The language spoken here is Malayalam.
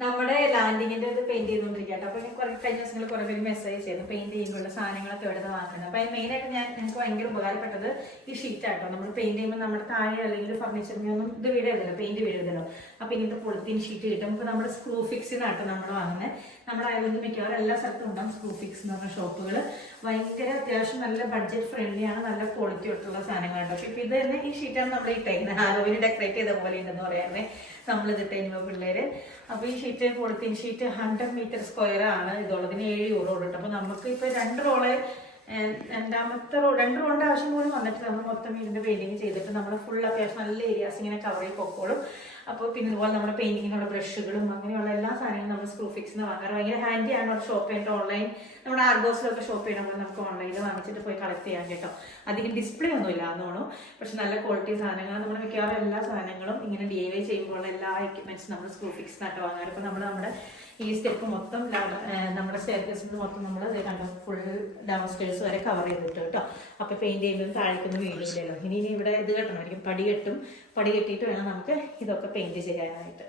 നമ്മുടെ ലാൻഡിങ്ങിന്റെ ഇത് പെയിന്റ് ചെയ്തുകൊണ്ടിരിക്കട്ടെ. അപ്പൊ കഴിഞ്ഞ ദിവസങ്ങൾ കുറെ പേര് മെസ്സേജ് ചെയ്യുന്നു പെയിന്റ് ചെയ്യുമ്പോഴുള്ള സാധനങ്ങളൊക്കെ എവിടെ വാങ്ങുന്നത്. അപ്പൊ മെയിൻ ആയിട്ട് എനിക്ക് ഭയങ്കര ഉപകാരപ്പെട്ടത് ഈ ഷീറ്റ് ആട്ടോ. നമ്മൾ പെയിന്റ് ചെയ്യുമ്പോൾ നമ്മുടെ താഴെ അല്ലെങ്കിൽ ഫർണിച്ചറിനൊന്നും ഇത് വീഴരുതല്ലോ, പെയിന്റ് വീഴരുതല്ലോ. അപ്പൊ ഇങ്ങനത്തെ പൊളിത്തീൻ ഷീറ്റ് കിട്ടും. ഇപ്പൊ നമ്മുടെ സ്ക്രൂ ഫിക്സിനാട്ടോ നമ്മൾ വാങ്ങുന്നത്. നമ്മുടെ അയൽബന്ധം മിക്കവാറും എല്ലാ സ്ഥലത്തും ഉണ്ടാകും സ്ക്രൂ ഫിക്സ് എന്ന് പറഞ്ഞ ഷോപ്പുകൾ. ഭയങ്കര അത്യാവശ്യം നല്ല ബഡ്ജറ്റ് ഫ്രണ്ട്ലി ആണ്, നല്ല ക്വാളിറ്റി ആയിട്ടുള്ള സാധനങ്ങളാട്ടോ. പക്ഷെ ഇപ്പൊ ഇത് തന്നെ ഈ ഷീറ്റാണ് നമ്മൾ ഇട്ടേക്കുന്നത്. ഹാലോവിന് ഡെക്കറേറ്റ് ചെയ്ത പോലെ ഉണ്ടെന്ന് പറയാറുണ്ട് നമ്മളിത് ഇട്ടേക്കുമ്പോൾ പിള്ളേര്. അപ്പൊ ഈ sheet polythene sheet 100 metre square ആണ് ഇതുള്ളതിന് €7 ഉണ്ട്. അപ്പൊ നമുക്ക് ഇപ്പൊ 2 റോള് രണ്ടാമത്തെ രണ്ട് റോളിന്റെ ആവശ്യം പോലും വന്നിട്ട് നമ്മൾ മൊത്തം വീടിന്റെ പെയിന്റിങ് ചെയ്തിട്ട് നമ്മൾ ഫുൾ അത്യാവശ്യം നല്ല ഏരിയാസ് ഇങ്ങനെ കവർ ചെയ്ത് പൊക്കോളും. അപ്പോൾ പിന്നെ ഇതുപോലെ നമ്മുടെ പെയിന്റിങ്ങിനുള്ള ബ്രഷുകളും അങ്ങനെയുള്ള എല്ലാ സാധനങ്ങളും നമ്മൾ സ്ക്രൂ ഫിക്സിന് വാങ്ങാറ് ഭയങ്കര ഹാൻഡിയാണ്. അവിടെ ഷോപ്പ് ചെയ്തിട്ട് ഓൺലൈൻ നമ്മുടെ ആർഗോസിലൊക്കെ ഷോപ്പ് ചെയ്യണമെങ്കിൽ നമുക്ക് ഓൺലൈനിൽ വാങ്ങിച്ചിട്ട് പോയി കളക്ട് ചെയ്യാൻ കേട്ടോ. അധികം ഡിസ്പ്ലേ ഒന്നും ഇല്ല എന്നോണു, പക്ഷെ നല്ല ക്വാളിറ്റി സാധനങ്ങൾ. നമ്മൾ മിക്കവാറും എല്ലാ സാധനങ്ങളും ഇങ്ങനെ DIY ചെയ്യുമ്പോൾ എല്ലാ എക്യുപ്മെന്റ്സും നമ്മൾ സ്ക്രൂ ഫിക്സിനായിട്ട് വാങ്ങാറ്. ഇപ്പം നമ്മുടെ ഈ സ്റ്റെപ്പ് മൊത്തം നമ്മുടെ സ്റ്റെയർകേസിൽ മൊത്തം നമ്മൾ കണ്ടോ ഫുൾ ഡൗൺ സ്റ്റേഴ്സ് വരെ കവർ ചെയ്തിട്ട് കേട്ടോ. അപ്പോൾ പെയിന്റ് ചെയ്യുമ്പോൾ താഴേക്കൊന്നും വീടില്ലല്ലോ. ഇനി ഇവിടെ ഇത് കെട്ടണമായിരിക്കും, പടി കെട്ടും. പടി കെട്ടിയിട്ട് വേണം നമുക്ക് ഇതൊക്കെ പെയിന്റ് ചെയ്യാനായിട്ട്.